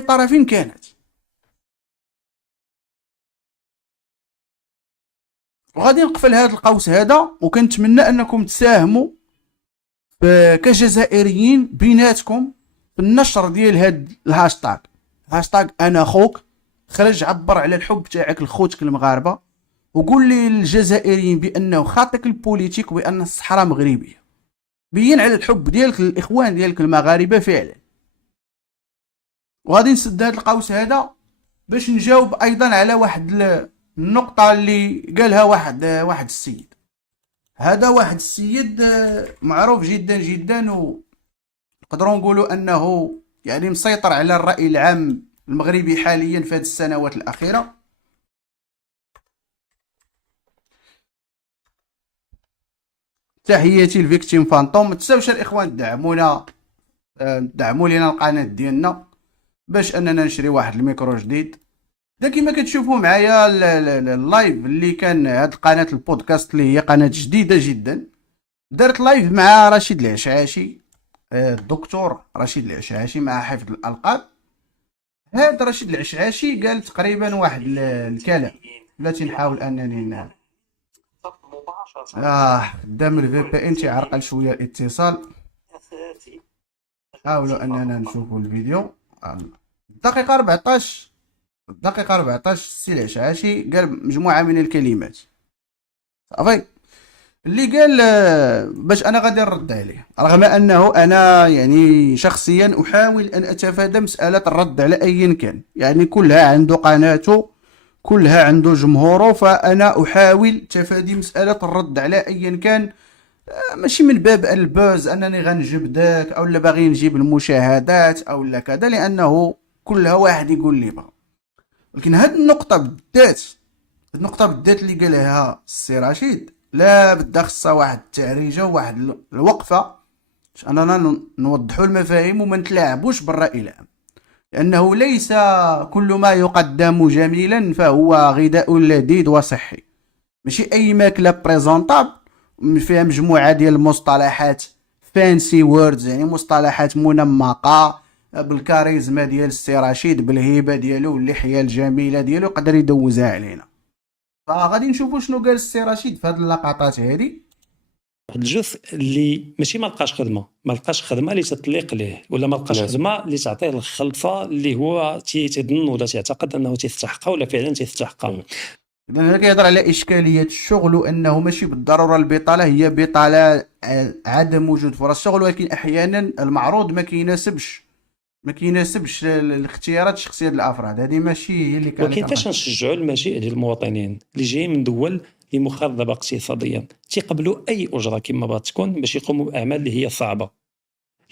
طرف كانت. وغادي نقفل هذا القوس هذا، وكنتمنى انكم تساهموا كجزائريين بيناتكم في النشر ديال هاد الهاشتاغ. هاشتاغ انا خوك. خرج عبر على الحب تاعك لخوتك المغاربه، وقول لي للجزائريين بانه خاطئك البوليتيك وبان الصحراء مغربيه. بين على الحب ديالك للاخوان ديالك المغاربه فعلا. وغادي نسد هذا القوس هذا باش نجاوب ايضا على واحد النقطه اللي قالها واحد السيد. هذا واحد السيد معروف جدا جدا، ونقدروا نقولوا انه يعني مسيطر على الراي العام المغربي حاليا في هذه السنوات الاخيره. تحياتي الفيكتيم فانتوم. ما تنساوش الاخوان دعمونا، دعموا لنا القناه ديالنا باش اننا نشري واحد الميكرو جديد. دا كيما كتشوفوا معايا اللايف اللي كان هاد القناه البودكاست اللي هي قناه جديده جدا، درت لايف مع رشيد العشعاشي، الدكتور رشيد العشعاشي مع حفظ الالقاب. هاد رشيد العشعاشي قال تقريبا واحد الكلام، بلاتي نحاول انني قدام الفي بي ان تيعرقل شويه الاتصال. حاولوا اننا نشوفوا الفيديو. الدقيقه 14 السي العشعاشي قال مجموعه من الكلمات صافي اللي قال باش انا غادي نرد عليه، رغم انه انا يعني شخصيا احاول ان اتفادى مساله الرد على اي كان، يعني كلها عنده قناته، كلها عنده جمهوره، فانا احاول تفادي مساله الرد على اي كان. ماشي من باب البوز انني غنجيب داك او لا باغي نجيب المشاهدات او لا كذا، لانه كلها واحد يقول لي بغا. لكن هاد النقطه بالذات اللي قالها السي رشيد لا بدا خصها واحد التعريجه وواحد الوقفه باش اننا نوضحوا المفاهيم وما نتلاعبوش بالراي العام، لانه ليس كل ما يقدم جميلا فهو غذاء لذيذ وصحي. ماشي اي ماكله بريزونطابل فيها مجموعه ديال المصطلحات فانسي ووردز، يعني مصطلحات منمقه بالكاريزما ديال السي رشيد، بالهيبه ديالو واللحيه الجميله ديالو، يقدر يدوزها علينا. فغادي نشوفوا شنو قال السي رشيد في هذه اللقطات هذه. واحد الجزء اللي ماشي ما لقاش خدمه اللي تطلق ليه، ولا ما لقاش خدمه اللي تعطيه الخلطه اللي هو تيظن ولا تعتقد انه تيستحقها ولا فعلا تيستحقها. اذا هنا كيهضر على اشكاليه الشغل، وانه ماشي بالضروره البطاله هي بطاله عدم وجود فرص شغل، ولكن احيانا المعروض ما كيناسبش الاختيارات الشخصيه ديال الافراد. هذه ماشي هي اللي كانت. ولكن فاش نشجعوا المجيء ديال المواطنين اللي جايين من دول اللي مخربه اقتصاديا تيقبلوا اي اجره كما بغات تكون باش يقوموا باعمال اللي هي صعبه.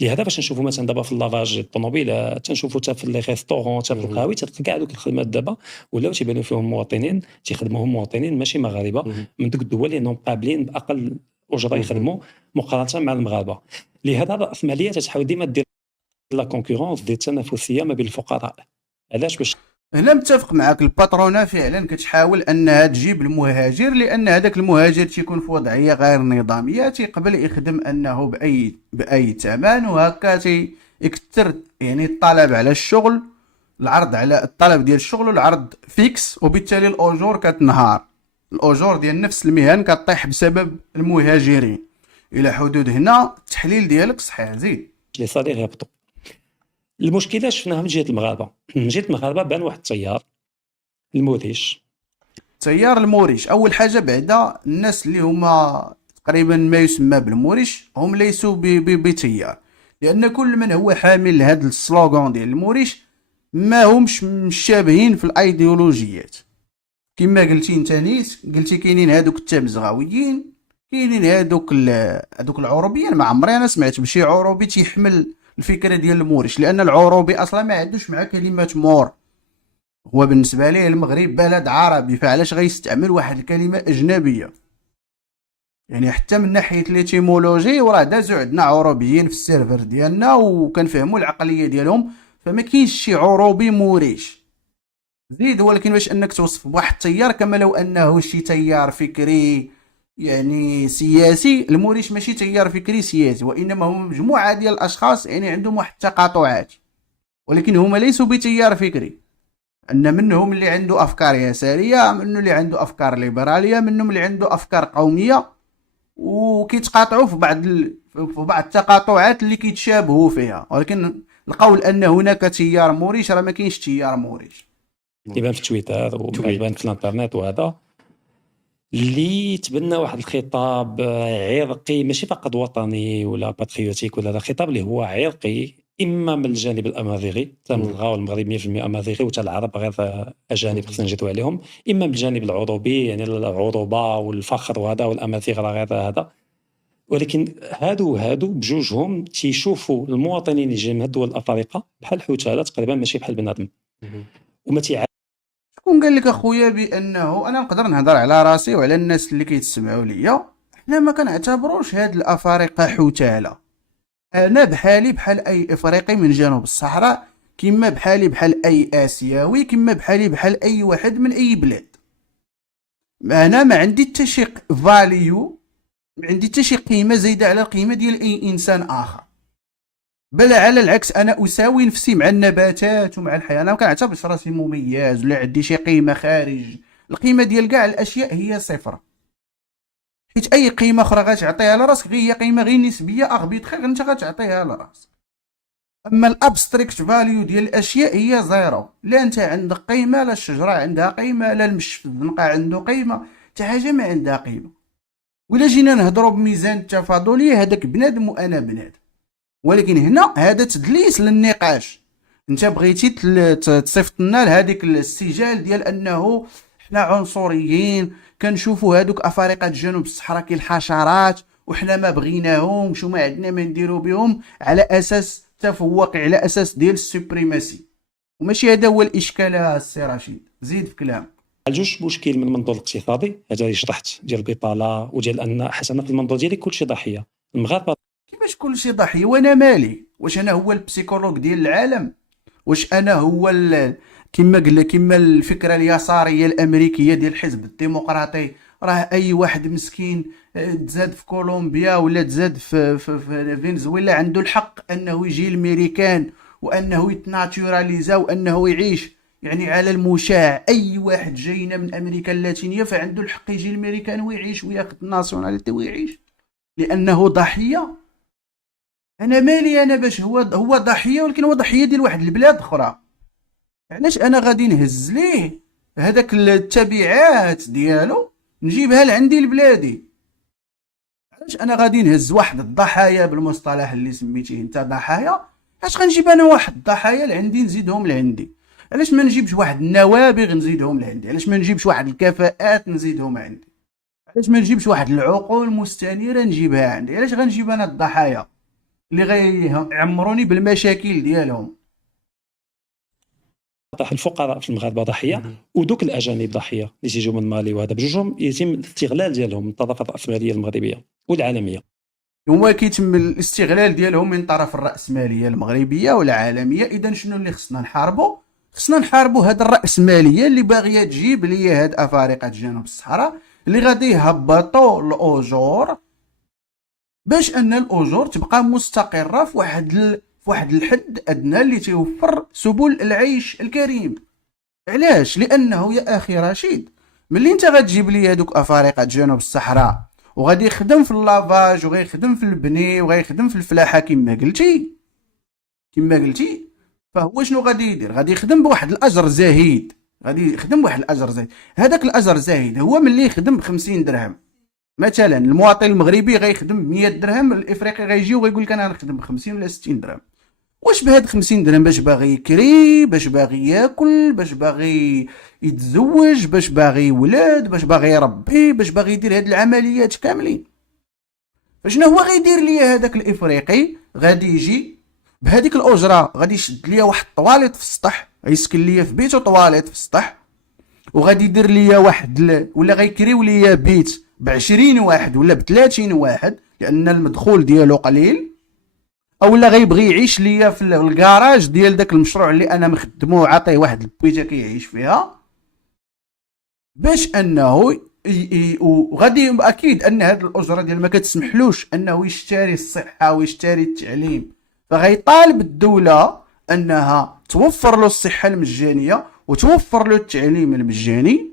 لهذا باش نشوفوا مثلا دابا في اللافاج الطوموبيل، تنشوفوا حتى في لي ريستورون، حتى في القهاوي، تلقى كاع دوك الخدمات دابا ولاو تيبانوا فيهم مواطنين، تيخدموهم مواطنين ماشي مغاربه من دوك الدول اللي انهم قابلين باقل اجره يخدموا مقارنه مع المغاربه. لهذا الراسماليه تتحاول ديما دير لا كونكورونس، ديال التنافسيه ما بين الفقراء. علاش؟ باش هنا متفق معك، الباترونه فعلا كتحاول انها تجيب المهاجر، لان هذاك المهاجر تيكون في وضعيه غير نظاميه، تيقبل يخدم انه باي ثمن، وهكا تيكثر يعني الطلب على الشغل، العرض على الطلب ديال الشغل والعرض فيكس، وبالتالي الاجور كتنهار، الاجور ديال نفس المهن كطيح بسبب المهاجرين. الى حدود هنا التحليل ديالك صحيح. زيد لي صالير يهبطوا. المشكله شفناها من جهه المغاربه. من جهه المغاربه بان واحد التيار الموريش. اول حاجه بعدا الناس اللي هما تقريبا ما يسمى بالموريش هم ليسوا بتيار، لان كل من هو حامل هذا السلوغان ديال الموريش ما همش مشابهين في الايديولوجيات. كما قلتي انت نيت، قلتي كاينين هذوك التمزغاويين، كاينين هذوك العروبيين. ما عمري انا سمعت بشي عروبي تيحمل الفكره ديال الموريش، لان العروبي اصلا ما عندوش مع كلمه مور. هو بالنسبه ليه المغرب بلد عربي، فعلاش غيستعمل واحد الكلمه اجنبيه؟ يعني حتى من ناحيه ليتيمولوجي وراه دازو عندنا عروبيين في السيرفر ديالنا وكنفهموا العقليه ديالهم، فما كاينش شي عروبي موريش. زيد ولكن باش انك توصف بواحد التيار كما لو انه شي تيار فكري يعني سياسي، الموريش ماشي تيار فكري سياسي، وانما هم مجموعه ديال الاشخاص يعني عندهم واحد التقاطعات، ولكن هما ليسوا بتيار فكري. ان منهم اللي عنده افكار يساريه، منهم اللي عنده افكار ليبراليه، منهم اللي عنده افكار قوميه، وكيتقاطعوا في بعض التقاطعات اللي كيتشابهوا فيها. ولكن القول ان هناك تيار مريش، راه ما كاينش تيار مريش. يبان في تويتر ويبان في الانترنت، وهذا اللي تبنى واحد الخطاب عرقي ماشي فقط وطني ولا باتريوتيك، ولا هذا خطاب اللي هو عرقي، اما من الجانب الامازيغي، تنلغاو المغرب 100% امازيغي، وتا العرب غير اجانب خصنا نجدوا عليهم، اما من الجانب العروبي يعني العروبه والفخر وهذا، والامازيغ راه غير هذا. ولكن هادو بجوجهم تيشوفوا المواطنين اللي جايين من الدول الافارقه بحال حوتاله تقريبا، ماشي بحال بنادم. وما شكون قال لك اخويا بانه انا نقدر نهضر على راسي وعلى الناس اللي كيتسمعوا ليا؟ حنا ما كنعتبروش هاد الافارقه حوتاله. انا بحالي بحال اي افريقي من جنوب الصحراء، كما بحالي بحال اي اسيوي، كما بحالي بحال اي واحد من اي بلاد. انا ما عندي حتى شي فاليو، ما عندي حتى شي قيمه زايده على القيمه ديال اي انسان اخر، بل على العكس انا اساوي نفسي مع النباتات ومع الحياه. انا ما كنعتبرش راسي مميز ولا عندي شي قيمه خارج. القيمه ديال كاع الاشياء هي صفر، حيت اي قيمه اخرى غتعطيها لراسك غير هي قيمه غير نسبيه اغبيط خير انت غتعطيها لراسك. اما الابستريكت فاليو ديال الاشياء هي زيرو. لا انت عندك قيمه، لا الشجره عندها قيمه، لا المش في الزنقه عنده قيمه، حتى حاجه ما عندها قيمه. ولا جينا نهضروا بميزان التفاضليه، هذاك بنادم وانا بنادم. ولكن هنا هذا تدليس للنقاش. انت بغيتي تصيفط لنا لهذيك السجال ديال انه حنا عنصريين، كنشوفوا هذوك افارقه جنوب الصحراء كالحشرات وحنا ما بغيناهمش وما عندنا ما نديروا بهم، على اساس تفوق، على اساس ديال السوبريماسي. وماشي هذا هو الاشكال السي رشيد، زيد في كلام. الجوج مشكل من المنظور الاقتصادي هذا اللي شرحت، ديال البطاله وديال ان حسنا في المنظور ديالي كلشي ضحيه المغاربه. كيفاش كلشي ضحيه وانا مالي؟ واش انا هو البسيكولوج ديال العالم؟ واش انا هو كما الفكره اليساريه الامريكيه ديال الحزب الديمقراطي؟ راه اي واحد مسكين تزاد في كولومبيا ولا تزاد في فنزويلا عنده الحق انه يجي الامريكان وانه يتناتوراليزا وانه يعيش يعني على المشاع. اي واحد جاينا من امريكا اللاتينيه فعنده الحق يجي الامريكان ويعيش وياخذ الناسيوناليتي ويعيش لانه ضحيه. انا مالي انا باش هو ضحيه، ولكن هو ضحيه ديال واحد البلاد اخرى. علاش انا غادي نهز ليه هذاك التبعات ديالو نجيبها لعندي لبلادي؟ علاش انا غادي نهز واحد الضحايا بالمصطلح اللي سميتيه انت ضحايا؟ علاش غنجيب انا واحد الضحايا لعندي نزيدهم لعندي؟ علاش ما نجيبش واحد النوابغ نزيدهم لعندي؟ علاش ما نجيبش واحد الكفاءات نزيدهم عندي؟ علاش ما نجيبش واحد العقول مستنيره نجيبها عندي؟ علاش غنجيب انا الضحايا اللي غيعمروني بالمشاكل ديالهم؟ الفقراء في المغاربه ضحيه، ودوك الاجانب ضحيه اللي تيجيو من مالي، وهذا بجوجهم يتم الاستغلال ديالهم من طرف الراسماليه المغربيه والعالميه. هما كيتم الاستغلال ديالهم من طرف الراسماليه المغربيه والعالميه. اذا شنو اللي خصنا نحاربوا؟ خصنا نحاربوا هاد الراسماليه اللي باغيه تجيب ليا هاد افارقه جنوب الصحراء اللي غادي يهبطوا الاجور باش ان الاجور تبقى مستقره في واحد الحد ادنى اللي تيوفر سبل العيش الكريم. علاش؟ لانه يا اخي رشيد، ملي انت غتجيب لي هذوك افارقه جنوب الصحراء وغادي يخدم في اللافاج وغيخدم في البني وغيخدم في الفلاحه كما قلتي، فهو شنو غادي يدير؟ غادي يخدم بواحد الاجر زهيد، هذاك الاجر زاهد هو ملي يخدم ب50 درهم. مثلا المواطن المغربي غيخدم ب 100 درهم، الافريقي غيجي وغيقول لك انا غنخدم ب50 ولا 60 درهم. واش بهاد 50 درهم باش باغي يكري، باش باغي ياكل، باش باغي يتزوج، باش باغي يولد، باش باغي يربي، باش باغي يدير هاد العمليات كاملين؟ فشنو هو غيدير ليا هذاك الافريقي؟ غادي يجي بهذيك الاجره، غادي يشد ليا واحد الطواليط في السطح، غيسكن ليا في بيته طواليط في السطح، وغادي يدير ليا ولا غيكريو ليا بيت ب20 واحد ولا ب30 واحد لان المدخول ديالو قليل، اولا غيبغي يعيش ليا في الكراج ديال داك المشروع اللي انا مخدمه وعطيه واحد البويته كيعيش فيها، باش انه وغادي اكيد ان هذه الاجره ديال ما كتسمحلوش انه يشتري الصحه ويشتري التعليم، فغيطالب الدوله انها توفر له الصحه المجانيه وتوفر له التعليم المجاني.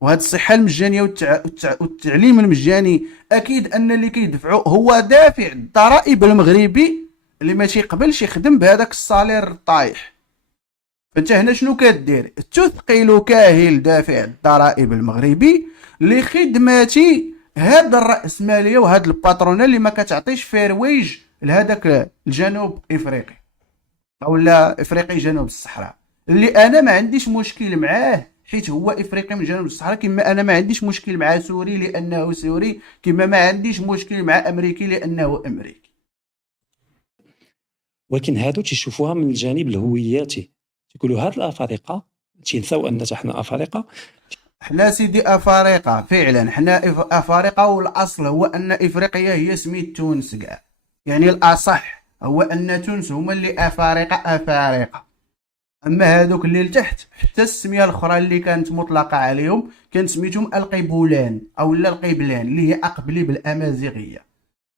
وهذه الصحه المجانيه والتعليم المجاني اكيد ان اللي كيدفعوا هو دافع الضرائب المغربي اللي ما تيقبلش يخدم بهذاك الصالير الطايح. فانت هنا شنو كدير؟ تثقل كاهل دافع الضرائب المغربي لخدمه هاد الرأسماليه وهاد الباترونه اللي ما كتعطيش فير ويج لهذاك الجنوب افريقي او لا افريقي جنوب الصحراء، اللي انا ما عنديش مشكل معاه حيت هو افريقي من جنوب الصحراء، كما انا ما عنديش مشكل مع سوري لانه سوري، كما ما عنديش مشكل مع امريكي لانه امريكي. ولكن هادو تيشوفوها من الجانب الهوياتي، تيقولوا هاد الافارقه تينساو ان حنا افارقه. حنا سيدي افارقه فعلا، حنا افارقه، والاصل هو ان افريقيا هي سميت تونس كاع، يعني الاصح هو ان تونس هما اللي افارقه. اما هادوك اللي لتحت حتى السميه الاخرى اللي كانت مطلقه عليهم كان سميتهم القبولان او لا القبلان اللي هي اقبلي بالامازيغيه،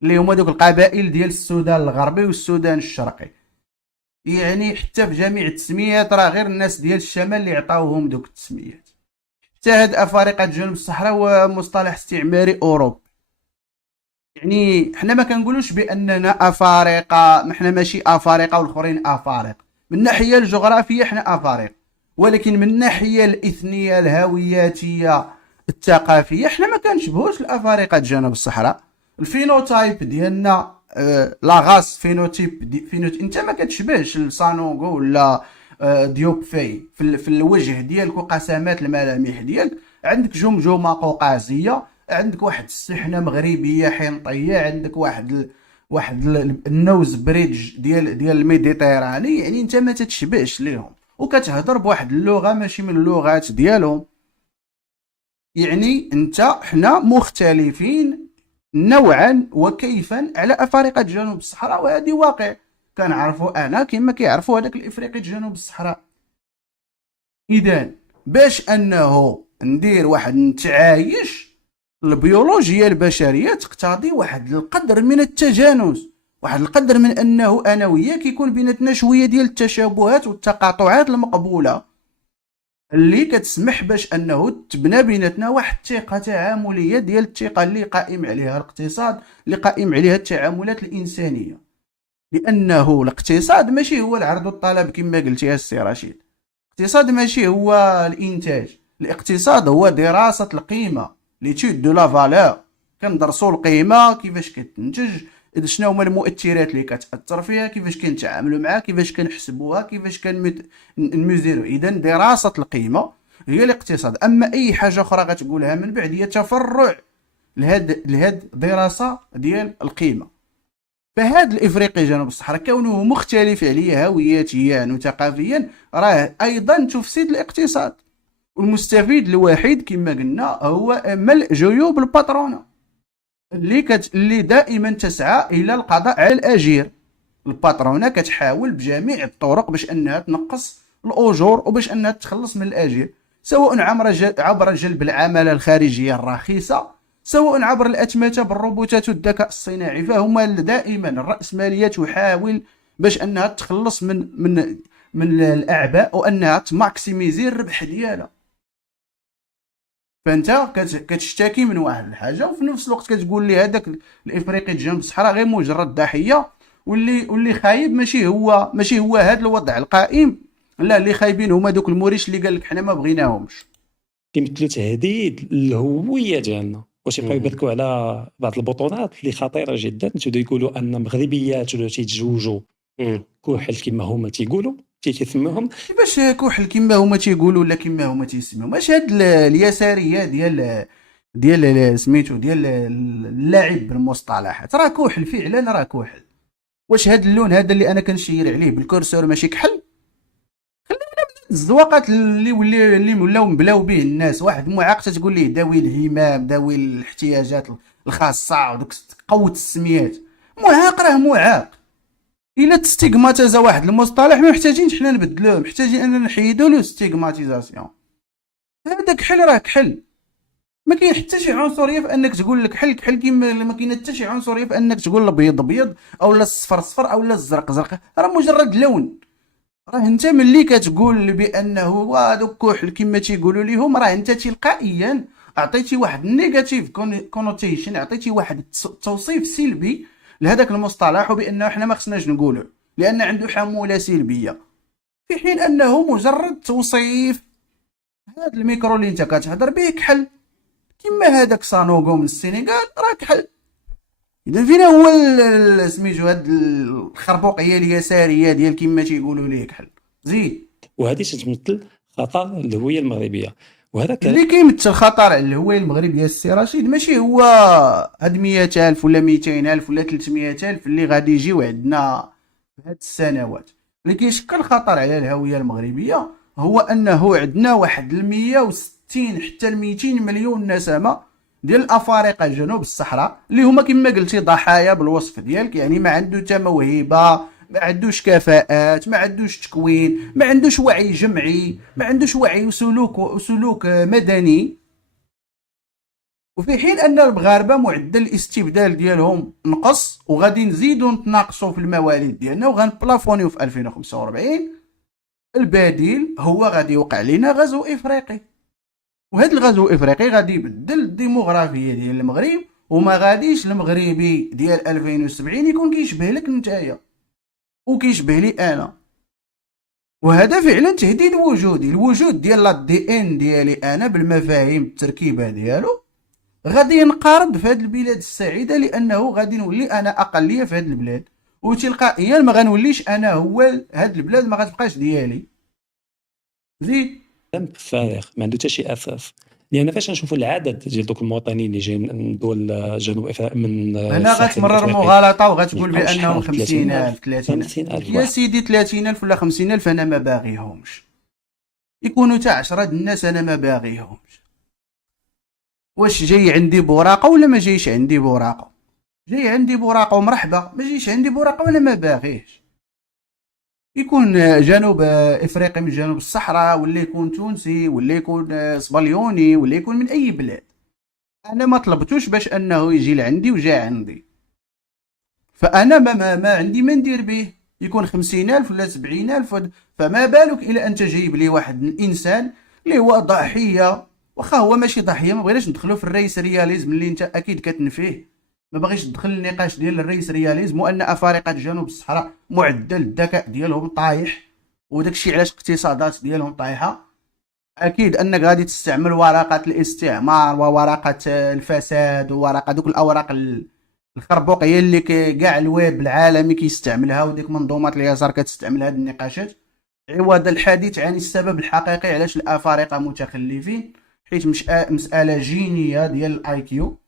اللي هما دوك القبائل ديال السودان الغربي والسودان الشرقي. يعني حتى في جميع التسميات راه غير الناس ديال الشمال اللي عطاوهم دوك التسميات. حتى هاد افارقه جنوب الصحراء هو مصطلح استعماري اوروبي. يعني حنا ما كنقولوش باننا افارقه، ما حنا ماشي افارقه والاخرين افارقه. من الناحيه الجغرافيه حنا افارقه، ولكن من الناحيه الاثنيه الهوياتيه الثقافيه حنا ما كنشبهوش الافارقه جنوب الصحراء. الفينوتايب ديالنا لاغاس فينوتيب انت ما كتشبهش لسانونغو ولا ديوب في الوجه ديالك وقسمات الملامح ديالك. عندك جمجمه قوقازيه، عندك واحد السحنه مغربيه حنطيه، عندك واحد النوز بريدج ديال الميديتيراني. يعني انت ما تتشبهش ليهم وكتهضر بواحد اللغه ماشي من اللغات ديالهم. يعني حنا مختلفين نوعا وكيفا على افارقه جنوب الصحراء، وهذه واقع كنعرفوا انا كما كيعرفوا هذاك الافريقي جنوب الصحراء. اذا باش انه ندير واحد التعايش، البيولوجيا البشريه تقتضي واحد القدر من التجانس، واحد القدر من انه انا وياك يكون بيناتنا شويه ديال التشابهات والتقاطعات المقبوله اللي كتسمح باش انه تبنى بيناتنا واحد الثقه تعامليه ديال الثقه اللي قائم عليها الاقتصاد، اللي قائم عليها التعاملات الانسانيه. لانه الاقتصاد ماشي هو العرض والطلب كما قلتي السي رشيد. الاقتصاد ماشي هو الانتاج، الاقتصاد هو دراسه القيمه، ليتود دو لا فالور. كندرسوا القيمه كيفاش كتنتج، شنو هما المؤثرات اللي كتاثر فيها، كيفاش كنتعاملوا معها، كيفاش كنحسبوها، كيفاش كنميزيرو. اذا دراسه القيمه هي الاقتصاد. اما اي حاجه اخرى غتقولها من بعد هي تفرع لهاد دراسه ديال القيمه. فهاد الافريقي جنوب الصحراء كونه مختلف عليه هوياتيا وثقافيا راه ايضا تفسد الاقتصاد، والمستفيد الوحيد كما قلنا هو ملء جيوب الباترونه اللي دائما تسعى الى القضاء على الاجير. الباترونه كتحاول بجميع الطرق باش انها تنقص الاجور وباش انها تخلص من الاجير، سواء عبر جلب العماله الخارجيه الرخيصه، سواء عبر الاتمته بالروبوتات والذكاء الصناعي. فهما دائما الراسماليه تحاول باش انها تخلص من الاعباء وانها تماكسيميزي الربح ديالها. فانت كتشتكي من واحد الحاجه وفي نفس الوقت كتقول لي هذاك الافريقي جنوب الصحراء غير مجرد ضحيه، واللي خايب ماشي هو هذا الوضع القائم، لا اللي خايبين هما دوك الموريش اللي قال لك حنا ما بغيناهمش. كيمثلوا تهديد للهويه ديالنا، واش يبقاو يبركوا على بعض البطولات اللي خطيره جدا. تبداو يقولوا ان مغربيات ولا تيتزوجوا كحل كما هما تيقولوا تيسموهم. كيفاش كحل كما هما تيقولوا ولا كما هما تيسميوهم؟ واش هاد اليساريه ديال سميتو ديال اللاعب بالمصطلحات راه كحل فعلا، راه كحل. واش هاد اللون هذا اللي انا كنشير عليه بالكورسور ماشي كحل؟ خلينا من الزواقات اللي ولاو مبلاو به الناس. واحد معاق تقول ليه داوي الهمام، داوي الاحتياجات الخاصه، ودوك قوه السميات. معاق راه معاق. الا تستيغماتيزا واحد المصطلح ما محتاجينش حنا نبدلوه، محتاجين اننا نحيدوا له ستيغماتيزاسيون. هذا كحل راه كحل. ما كاين حتى شي عنصريه في انك تقول لك حل كحل، كيما ما كاين حتى شي عنصريه في انك تقول الابيض ابيض او لا الصفر صفر او لا الزرق زرق. راه مجرد لون. راه انت ملي كتقول بانه هذوك كحل كما تيقولوا ليهم، راه انت تلقائيا اعطيتي واحد النيجاتيف كونوتيشن، اعطيتي واحد توصيف سلبي لهذاك المصطلح، وبانه احنا ما خصناش نقوله لان عنده حموله سلبيه، في حين انه مجرد توصيف. هذا الميكرو اللي انت كتهضر به كحل، كما هذاك سانوغو من السنغال راه كحل. اذا فينا هو سميتو هاد الخربوقيه اليساريه ديال كما تيقولوا ليه كحل زيد. وهذه تتمثل خطر الهويه المغربيه. وهذا اللي كيمثل خطر على الهويه المغربيه السي رشيد ماشي هو هاد 100,000 ولا 200,000 ولا 300,000 اللي غادي يجيو عندنا في هاد السنوات. اللي كيشكل خطر على الهويه المغربيه هو انه عندنا واحد 160 حتى 200 مليون نسمه ديال الافارقه جنوب الصحراء اللي هما كما قلتي ضحايا بالوصف ديالك، يعني ما عنده حتى موهبه، ما عندوش كفاءات، ما عندوش تكوين، ما عندوش وعي جمعي، ما عندوش وعي وسلوك مدني. وفي حين ان المغاربه معدل الاستبدال ديالهم نقص، وغادي نزيدو نتناقصوا في المواليد ديالنا وغنبلافونيو في 2045. البديل هو غادي يوقع لنا غزو افريقي، وهذا الغزو الافريقي غادي يبدل الديموغرافيه ديال المغرب، وما غاديش المغربي ديال 2070 يكون كيشبه لك نتايا وكيشبه لي انا. وهذا فعلا تهديد وجودي، الوجود ديال لا دي ان ديالي انا بالمفاهيم التركيبه ديالو غادي ينقرض في هذه البلاد السعيده، لانه غادي نولي انا اقليه في هذه البلاد، وتلقائيا ما غنوليش انا هو هذه البلاد، ما غتبقاش ديالي. زيد كلام فارغ ما عنده حتى شي اساس. لان فاش نشوفوا العدد ديال دوك المواطنين اللي جايين من دول جنوب افريقيا من هنا الساحل غتمرر الافريقي مغالطه وغتقول يلقاو بانهم شحال 50,000 50,000 30,000 يا واحد. سيدي 30,000 ولا 50,000 انا ما باغيهمش، يكونوا تا 10 الناس انا ما باغيهمش. واش جاي عندي بوراقه ولا ما جايش عندي بوراقه؟ جاي عندي بوراقه ومرحبا، ما جايش عندي بوراقه وانا ما باغيهش. يكون جنوب افريقي من جنوب الصحراء، ولا يكون تونسي، ولا يكون اسبانيوني، ولا يكون من اي بلاد، انا ما طلبتوش باش انه يجي لعندي وجا عندي، فانا ما عندي ما ندير به. يكون 50,000 ولا 70,000، فما بالك الى انت جايب لي واحد الانسان اللي هو ضحيه. واخا هو ماشي ضحيه، ما بغيناش ندخلوا في الرئيس رياليزم اللي انت اكيد كتنفيه، ما باغيش ندخل النقاش ديال الرئيس رياليزم، وان افارقه جنوب الصحراء معدل الذكاء ديالهم طايح، وداك الشيء علاش الاقتصادات ديالهم طايحه. اكيد انك غادي تستعمل ورقه الاستعمار وورقه الفساد وورقه دوك الاوراق الخربوقيه اللي كاع الويب العالمي كيستعملها، وديك منظومات اليسار كتستعمل هذه النقاشات، عوض الحديث عن السبب الحقيقي علاش الافارقه متخلفين، حيت مش مساله جينيه ديال الاي كيو.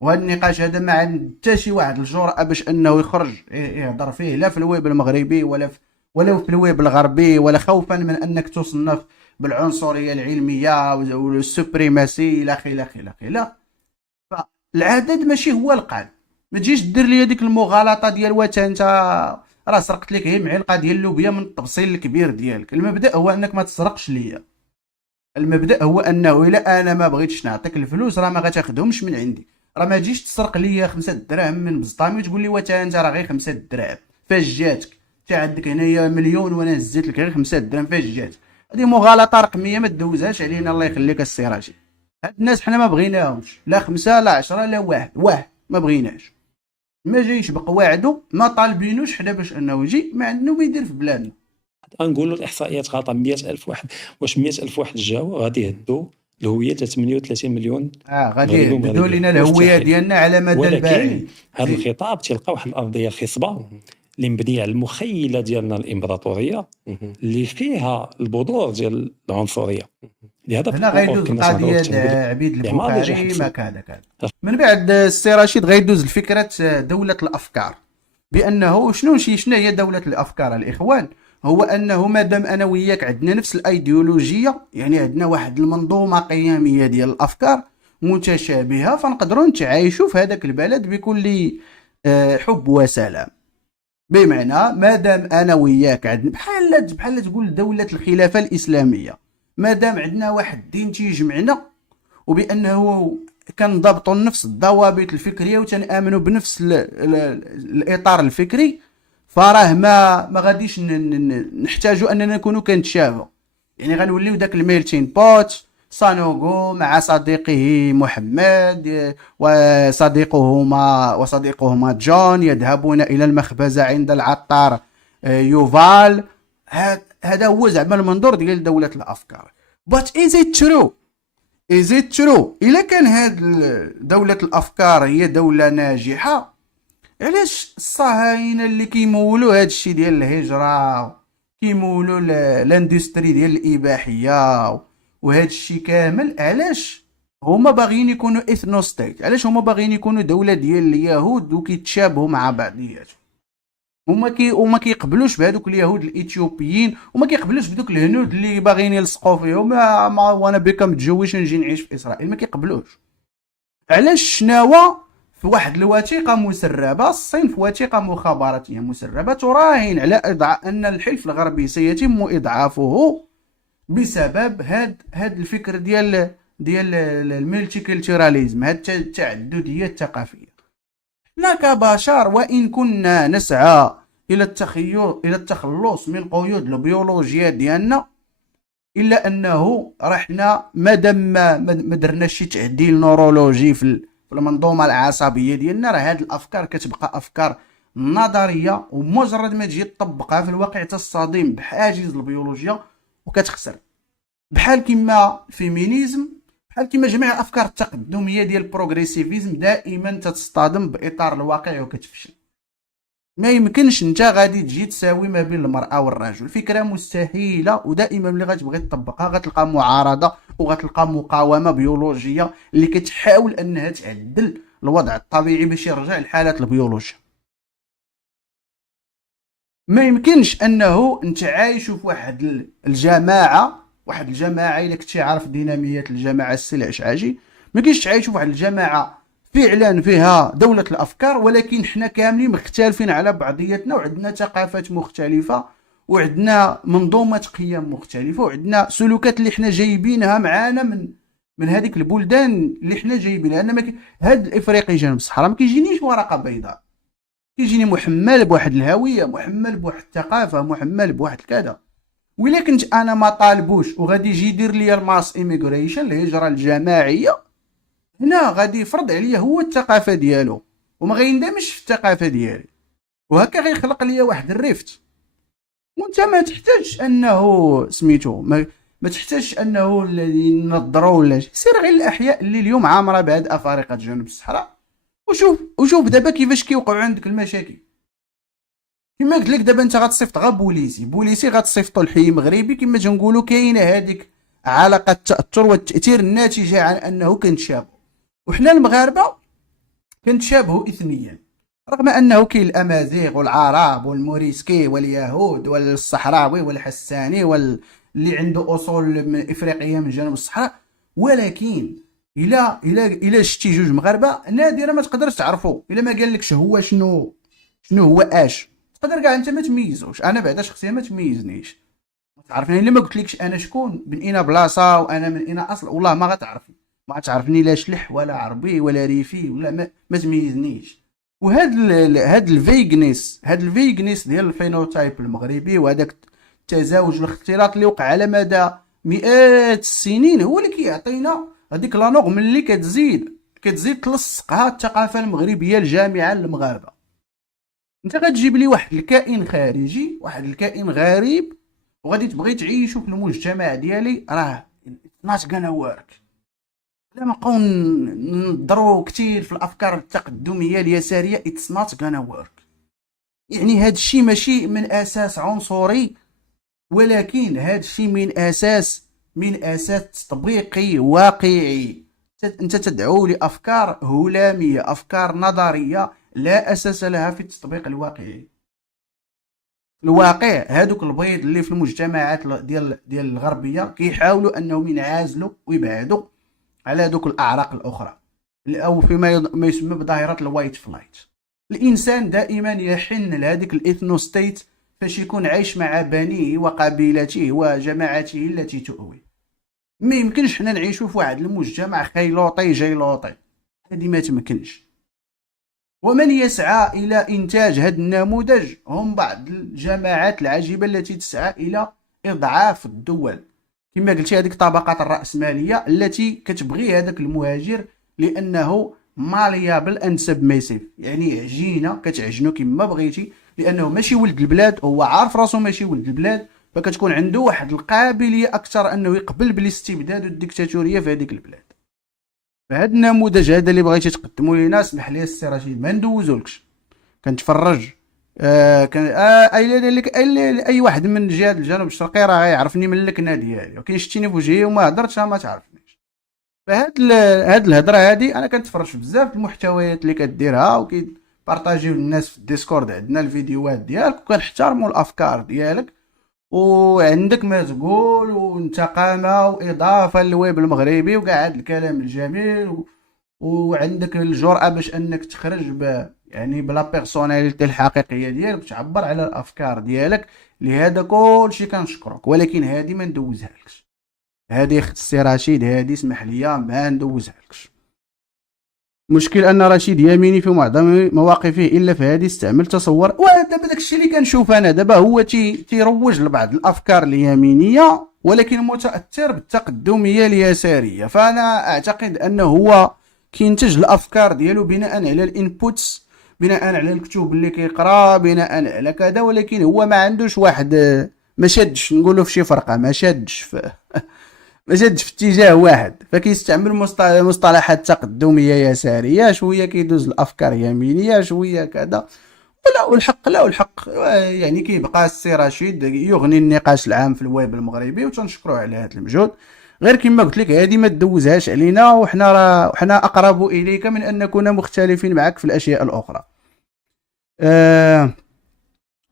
وهذا النقاش هذا ما عند حتى شي واحد الجرأه باش انه يخرج يهضر فيه، لا في الويب المغربي ولا في الويب الغربي، ولا خوفا من انك تصنف بالعنصريه العلميه والسوبريماسي الى اخره. فالعدد ماشي هو القلب. ما تجيش دير لي هذيك المغالطه ديال واتا انت راه سرقت لك هي معلقه ديال اللوبيا من التبصيل الكبير ديالك. المبدا هو انك ما تسرقش ليا، المبدا هو انه الا انا ما بغيتش نعطيك الفلوس راه ما غتاخذهمش من عندي. راه ما تجيش تسرق ليا 5 دراهم من بسطامي وتقول لي واتا انت راه غير 5 دراهم فاش جاتك، انت عندك هنايا مليون وانا هزيت لك غير 5 دراهم فاش جاتك. هذه مغالطه رقميه ما تدوزهاش علينا، الله يخليك السي راشد. هاد الناس حنا ما بغيناهمش، لا 5 لا 10 لا واحد ما بغيناش. ما جايش بقواعده، ما طالبينوش حنا باش انه يجي، ما عندنا ما يدير في بلادنا. غنقولوا الاحصائيات غلطه. 100,000 واحد، واش 100,000 واحد جاو غادي يهدوا الهويه تاع 38 مليون غادي مغربي يهددوا ومغربيه؟ لنا الهويه ديالنا على مدى ولكن البعيد. هذا الخطاب تلقى واحد الارضيه خصبه اللي مبنيه على المخيله ديالنا الامبراطوريه اللي فيها البذور ديال العنصريه. لهذا هنا غيدوز القضيه عبيد البخاري ما كذا من بعد السي رشيد غيدوز لفكره دوله الافكار، بانه شنو هي دوله الافكار الاخوان؟ هو انه مادام انا وياك عندنا نفس الايديولوجيه، يعني عندنا واحد المنظومه قيميه ديال الافكار متشابهه، فنقدروا نتعايشوا في هذاك البلد بكل حب وسلام. بمعنى مادام انا وياك عندنا بحال تقول دوله الخلافه الاسلاميه، مادام عندنا واحد الدين تيجمعنا، وبانه كنضبطوا نفس الضوابط الفكريه وتنامنوا بنفس الاطار الفكري، فراه ما غاديش نحتاجوا اننا نكونوا كنتشابهوا. يعني غنوليو داك الميلتين بوت، سانوغو مع صديقه محمد وصديقهما جون يذهبون الى المخبزة عند العطار يوفال. هذا هو زعما المنظور ديال دولة الافكار. but is it true is it true الا كان هاد دولة الافكار هي دولة ناجحة، علاش الصهاينة اللي كيمولوا هاد الشيء ديال الهجرة، كيمولوا لاندستري ديال الاباحية وهاد الشيء كامل، علاش هما باغيين يكونوا اثنو ستيت؟ علاش هما باغيين يكونوا دولة ديال اليهود وكيتشابهوا مع بعضياتهم؟ وما كيقبلوش بهذوك اليهود الاثيوبيين، وما كيقبلوش بدوك الهنود اللي باغيين يلصقوا فيهم. ما وانا بك متزوج نجي نعيش في اسرائيل، ما كيقبلوش. علاش شناوى في واحد الوثيقه مسربه، الصين في وثيقه مخابراتيه مسربه تراهن على ان الحلف الغربي سيتم اضعافه بسبب هاد الفكر ديال الملتيكلتوراليزم، هاد التعدديه الثقافيه. حنا كبشر وان كنا نسعى الى التخلص من قيود البيولوجيا ديالنا، الا انه رحنا مادام ما درناش شي تعديل نورولوجي في المنظومه العصبيه ديالنا، راه هاد الافكار كتبقى افكار نظريه، ومجرد ما تجي تطبقها في الواقع تصطدم بحاجز البيولوجيا وكتخسر. بحال كما الفيمينيزم، بحال كما جميع الافكار التقدميه ديال البروغريسيفيزم، دائما تتصطدم باطار الواقع وكتفشل. ما يمكنش انت غادي تجي تساوي ما بين المرأة والرجل، فكرة مستحيلة، ودائما ملي غتبغي تطبقها غتلقى معارضة وغتلقى مقاومة بيولوجية اللي كتحاول انها تعدل الوضع الطبيعي باش يرجع لحالة البيولوجيا. ما يمكنش انه انت عايش في واحد الجماعة الا كنتي عارف ديناميات الجماعة السلعشعاجي، ما كاينش تعيش في واحد الجماعة فعلا فيها دولة الافكار، ولكن حنا كاملين مختلفين على بعضياتنا، وعندنا ثقافات مختلفة، وعندنا منظومة قيم مختلفة، وعندنا سلوكات اللي حنا جايبينها معانا من هذيك البلدان اللي حنا جايبينها. انا هاد الافريقي جنوب الصحراء ما كيجينيش ورقة بيضاء، كيجيني محمل بواحد الهوية، محمل بواحد الثقافة، محمل بواحد الكذا. وإلا كنت انا ما طالبوش وغادي يجي يدير لي الماس ايميغريشن، الهجرة الجماعية، هنا غادي يفرض عليا هو الثقافه ديالو وما غيندمجش في الثقافه ديالي، وهكا غيخلق ليا واحد الريفت. وانت ما تحتاجش انه سميتو ما تحتاجش انه الذي ينظروا ولا سير غير الاحياء اللي اليوم عامره بهاد افارقه جنوب الصحراء، وشوف دابا كيفاش كيوقعوا عندك المشاكل. كما قلت لك دابا انت غتصيفط غير بوليسي غتصيفطوا الحي مغربي، كما تنقولوا كاينه هذيك علاقه التاثر والتاثير الناتجه عن انه كنتشابهوا. وحنا المغاربه كنتشابهوا اثنيا، رغم انه كاين الامازيغ والعرب والموريسكي واليهود والصحراوي والحساني اللي عنده اصول من افريقيه من جنوب الصحراء، ولكن الى شتي جوج مغاربه نادرا ما تقدرش تعرفوا. الا ما قالكش هو شنو هو تقدر كاع انت ما تميزوش. انا بعدا شخصيا ما تميزنيش، ما تعرفني الا ما قلتلكش انا شكون من اين بلاصه وانا من اين اصل، والله ما غتعرفني، ما تعرفني لا شلح ولا عربي ولا ريفي ولا ما تميزنيش. هاد الفيغنيس ديال الفينوتايب المغربي، وهذاك التزاوج الاختلاط اللي وقع على مدى مئات السنين، هو اللي كيعطينا هذيك لا نغم اللي كتزيد تلصقها الثقافه المغربيه الجامعه للمغاربه. انت غتجيب لي واحد الكائن خارجي، واحد الكائن غريب، وغادي تبغي تعيشو في المجتمع ديالي، راه not gonna work. لا ما نبقاو نضرو كثير في الافكار التقدميه اليساريه، it's not gonna work. يعني هاد الشيء ماشي من اساس عنصري، ولكن هاد الشيء من اساس تطبيقي واقعي. انت تدعو لافكار هلاميه، افكار نظريه لا اساس لها في التطبيق الواقعي. الواقع هادوك البيض اللي في المجتمعات ديال الغربيه كيحاولوا انهم ينعزلوا ويبعدوا على دوك الاعراق الاخرى، او فيما يسمى بظاهره الوايت فلايت. الانسان دائما يحن لهذيك الاثنو ستيت فاش يكون عايش مع بنيه وقبيلته وجماعته التي تؤوي. ما يمكنش حنا نعيشوا في واحد المجتمع خيلوطي جيلوطي، هذه ما تمكنش. ومن يسعى إلى إنتاج هذا النموذج هم بعض الجماعات العجيبة التي تسعى إلى إضعاف الدول، كما قلت هذيك الطبقات الرأسمالية التي كتبغي هذاك المهاجر لأنه ماليابل اند سبميسيف، يعني عجينة كتعجنو كما بغيتي، لأنه ماشي ولد البلاد، هو عارف راسو ماشي ولد البلاد، فكتكون عنده واحد القابلية أكثر أنه يقبل بالاستبداد والديكتاتورية في هذيك البلاد. فهاد النموذج هذا اللي بغيتي تقدموا لينا، اسمح لي السي رشيد ما ندوزولكش، كنتفرج كان اي واحد من جهه الجنوب الشرقي راه غيعرفني من اللكنه ديالي، وكاين شتيني في وجهي وما هضرتش ما تعرفنيش. هاد الهضره هادي انا كنتفرج بزاف المحتويات اللي كديرها وكيبارطاجيو الناس في الديسكورد عندنا الفيديوهات ديالك، وكنحترموا الافكار ديالك وعندك ما تقول وانت قامه واضافه للويب المغربي وكاع هذا الكلام الجميل وعندك الجرأة باش انك تخرج يعني بلا بيرسوناليتي الحقيقيه ديالك تعبر على الافكار ديالك. لهذا كلشي كنشكرك، ولكن هذه ما ندوزهالكش، هذه السي رشيد هذه اسمح لي ما ندوزهالكش. مشكل ان رشيد يميني في معظم مواقفه الا في هذه استعمل تصور، ودابا داكشي اللي كنشوف انا دابا هو تيروج لبعض الافكار اليمينيه ولكن متاثر بالتقدميه اليساريه. فانا اعتقد انه هو كينتج الافكار ديالو بناء على الانبوتس، بناء على الكتب اللي كيقرا، بناء على كذا، ولكن هو ما عندوش واحد، ما شادش نقولوا في شي فرقه، ما شادش في ما شادش في اتجاه واحد، فكيستعمل مصطلحات تقدميه يساريه، شويه كيدوز الافكار يمينيه، شويه كذا. لا الحق يعني كيبقى السي رشيد يغني النقاش العام في الويب المغربي، وتنشكروه على هذا المجهود. غير كما قلت لك هذه ما تدوزهاش علينا، وحنا اقرب اليك من ان نكون مختلفين معك في الاشياء الاخرى.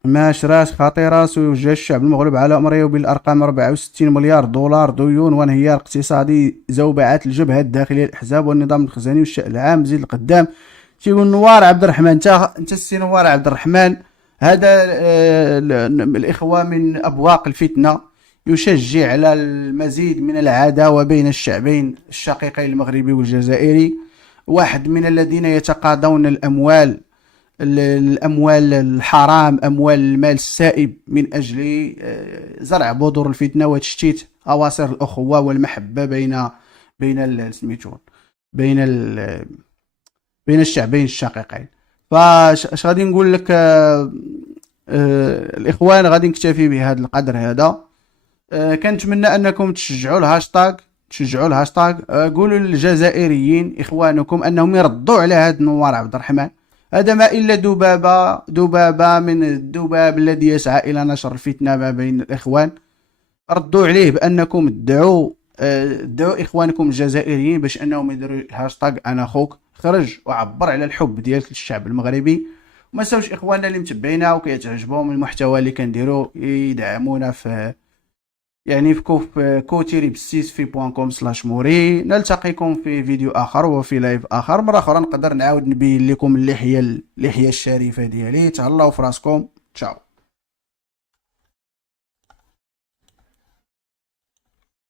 ما شراش خطيرة سيوجه الشعب المغرب على أمره بالأرقام 64 مليار دولار ديون وانهيار اقتصادي، زوبعات الجبهة الداخلية الأحزاب والنظام الخزاني والشأن العام. زيد القدام تيقول نوار عبد الرحمن، انت السي نوار عبد الرحمن، هذا الإخوة من أبواق الفتنة، يشجع على المزيد من العداوة بين الشعبين الشقيقين المغربي والجزائري، واحد من الذين يتقاضون الأموال الحرام، أموال المال السائب من أجل زرع بذور الفتنة وتشتيت أواصر الأخوة والمحبة بين الشعبين الشقيقين. فاش غادي نقول لك الإخوان، غادي نكتفي بهذا القدر هذا. كنتمنى أنكم تشجعوا الهاشتاغ، قولوا للجزائريين إخوانكم أنهم يردوا على هذا نوار عبد الرحمن، هذا ما إلا دبابة من الذباب الذي يسعى إلى نشر الفتنة ما بين الإخوان. ردوا عليه بأنكم ادعوا إخوانكم الجزائريين باش أنهم يديروا هاشتاغ أنا أخوك، خرج وعبر على الحب ديالك للشعب المغربي. وما ساوش إخواننا اللي متبعينا وكيتعجبهم المحتوى اللي كنديروا يدعمونا في كوتيري بسيس في .com/موري. نلتقيكم في فيديو اخر وفي لايف اخر، مره اخرى نقدر نعاود نبين لكم اللحيه الشريفه ديالي. تهلاو في راسكم، تشاو.